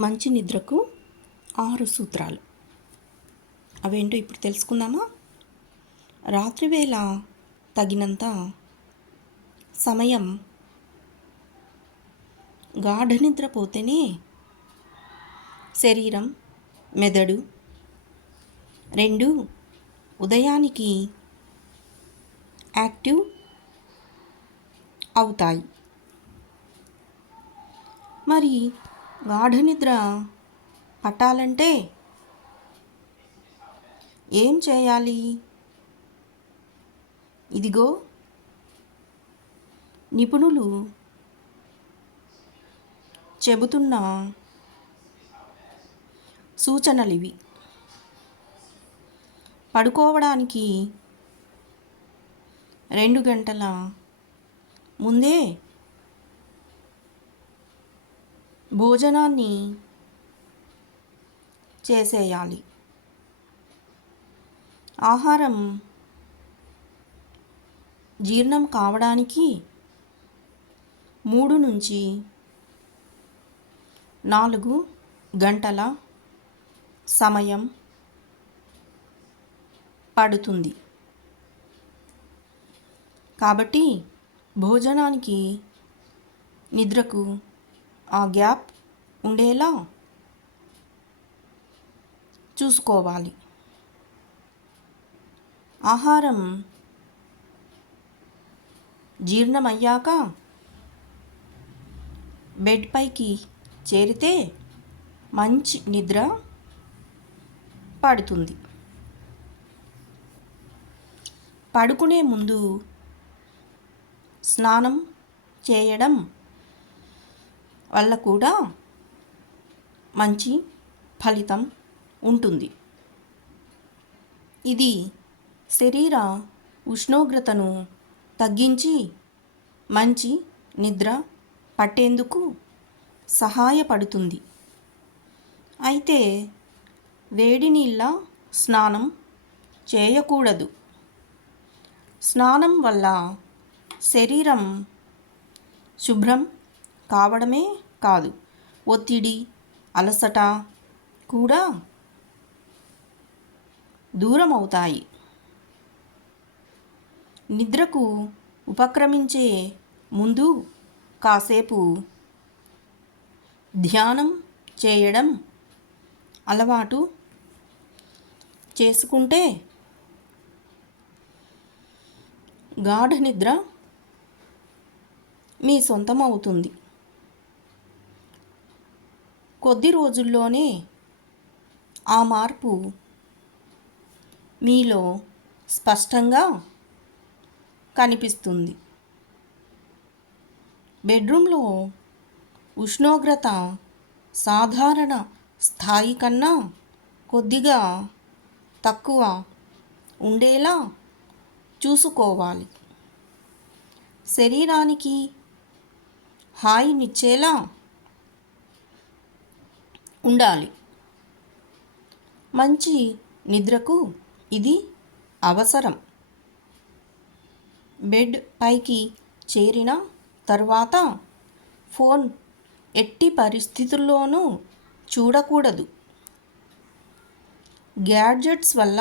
మంచి నిద్రకు ఆరు సూత్రాలు. అవేంటో ఇప్పుడు తెలుసుకుందామా? రాత్రివేళ తగినంత సమయం గాఢ నిద్రపోతేనే శరీరం మెదడు రెండు ఉదయానికి యాక్టివ్ అవుతాయి. మరి గాఢ నిద్ర పట్టాలంటే ఏం చేయాలి? ఇదిగో నిపుణులు చెబుతున్న సూచనలు ఇవి పడుకోవడానికి రెండు గంటల ముందే భోజనాన్ని చేసేయాలి. ఆహారం జీర్ణం కావడానికి మూడు నుంచి నాలుగు గంటల సమయం పడుతుంది. కాబట్టి భోజనానికి నిద్రకు ఆ గ్యాప్ ఉండేలా చూసుకోవాలి. ఆహారం జీర్ణమయ్యాక బెడ్ పైకి చేరితే మంచి నిద్ర పడుతుంది. పడుకునే ముందు స్నానం చేయడం వల్ల కూడా మంచి ఫలితం ఉంటుంది. ఇది శరీర ఉష్ణోగ్రతను తగ్గించి మంచి నిద్ర పట్టేందుకు సహాయపడుతుంది. అయితే వేడి నీళ్ళ స్నానం చేయకూడదు. స్నానం వల్ల శరీరం శుభ్రం కావడమే కాదు. ఒత్తిడి అలసట కూడా దూరం అవుతాయి నిద్రకు ఉపక్రమించే ముందు కాసేపు ధ్యానం చేయడం అలవాటు చేసుకుంటే గాఢ నిద్ర మీ సొంతం అవుతుంది కొద్ది రోజుల్లోనే ఆ మార్పు మీలో స్పష్టంగా కనిపిస్తుంది. బెడ్రూమ్లో ఉష్ణోగ్రత సాధారణ స్థాయి కన్నా కొద్దిగా తక్కువ ఉండేలా చూసుకోవాలి. శరీరానికి హాయినిచ్చేలా ఉండాలి. మంచి నిద్రకు ఇది అవసరం. బెడ్ పైకి చేరిన తర్వాత ఫోన్ ఎట్టి పరిస్థితుల్లోనూ చూడకూడదు. గ్యాడ్జెట్స్ వల్ల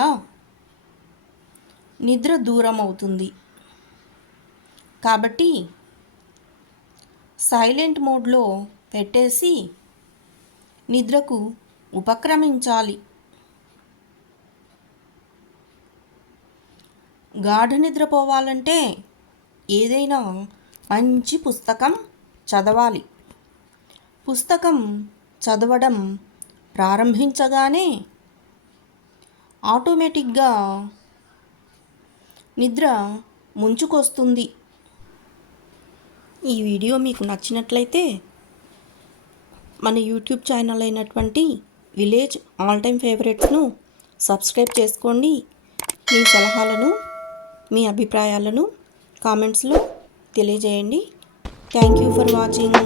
నిద్ర దూరం అవుతుంది కాబట్టి సైలెంట్ మోడ్లో పెట్టేసి నిద్రకు ఉపక్రమించాలి. గాఢ నిద్రపోవాలంటే ఏదైనా మంచి పుస్తకం చదవాలి. పుస్తకం చదవడం ప్రారంభించగానే ఆటోమేటిక్గా నిద్ర ముంచుకొస్తుంది. ఈ వీడియో మీకు నచ్చినట్లయితే మన యూట్యూబ్ ఛానల్ అయినటువంటి విలేజ్ ఆల్ టైమ్ ఫేవరెట్స్ను సబ్స్క్రైబ్ చేసుకోండి. మీ సలహాలను మీ అభిప్రాయాలను కామెంట్స్లో తెలియజేయండి. Thank you for watching